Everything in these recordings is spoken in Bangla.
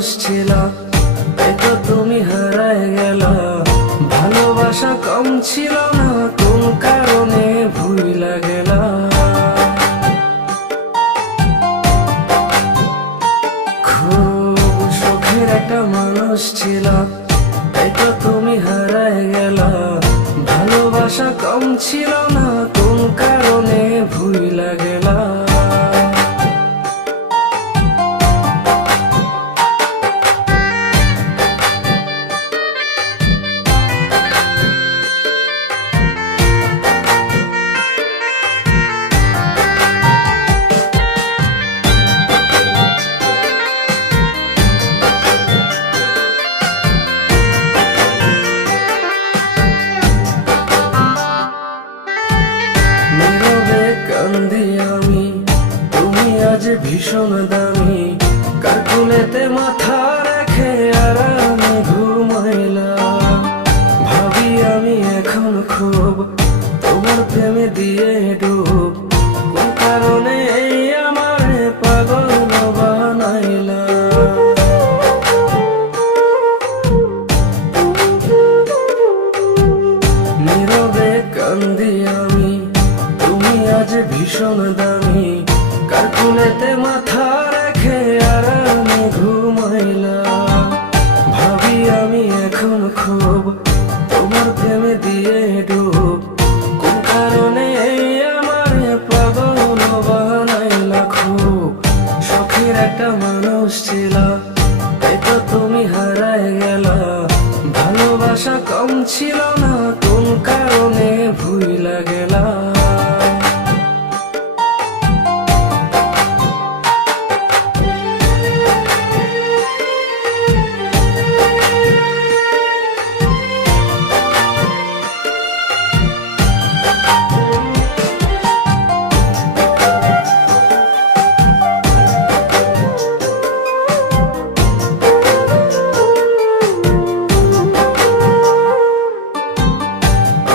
মানুষ ছিল, তাই তো তুমি হারায় গেলা। ভালোবাসা কম ছিল না, কোন কারণে ভুইলা গেলা। খুব শখের একটা মানুষ ছিল, তাই তো তুমি হারায় গেলা। ভালোবাসা কম ছিল না, কোন কারণে ভুইলা গেলা। নীরবে কান্দি আমি, তুমি আজ ভীষণ দামি। কার কোলেতে মাথা রেখে আর আমি ঘুমাইলাম। ভাবি আমি এখন খুব, তোমার প্রেমে দিয়ে ডুব। কোন কারণে এই আমার পাগল বানাইলা। নীরবে কান্দি আমি, তুমি আজ ভীষণ দামি। কার কোলেতে মাথা রেখে আর আমি ঘুমাইলাম। ভাবি আমি এখন খুব, তোমার প্রেমে দিয়ে ডুব। কোন কারণে এই আমার পাগল বানাইলা। খুব শখের একটা মানুষ ছিল, তাই তো তুমি হারায় গেলা। ভালোবাসা কম ছিল না, কোন কারণে ভুইলা গেলা।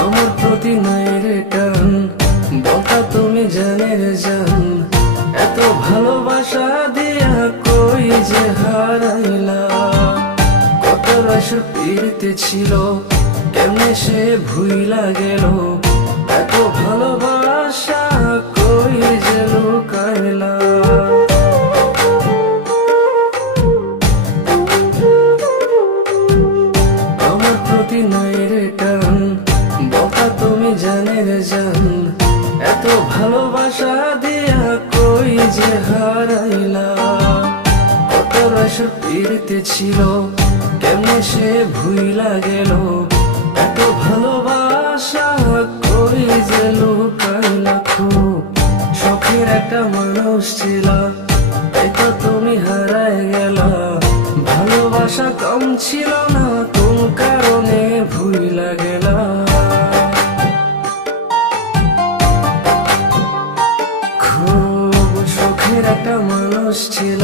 আমার প্রতি নাই রে টান, বলতা তুমি জানের জান। এত ভালোবাসা দিয়া কই যে হারাইলা। কত রস পীড়িতে ছিল, কেমনে সে ভুইলা গেল। এত ভালোবাসা কই যে লুকাইলা। আমার প্রতি নাই রে টান, বলতা তুমি জানের জান। এত ভালোবাসা দিয়া কই যে হারাইলা। কত রস পীড়িতে ছিল, কেমনে সে ভুইলা গেল। এত ভালোবাসা কই যে লুকাইলা। খুব শখের একটা মানুষ ছিল, তাই তো তুমি হারায় গেলা। ভালোবাসা কম ছিল না, কোন কারণে ভুইলা গেলা। খুব শখের একটা মানুষ ছিল,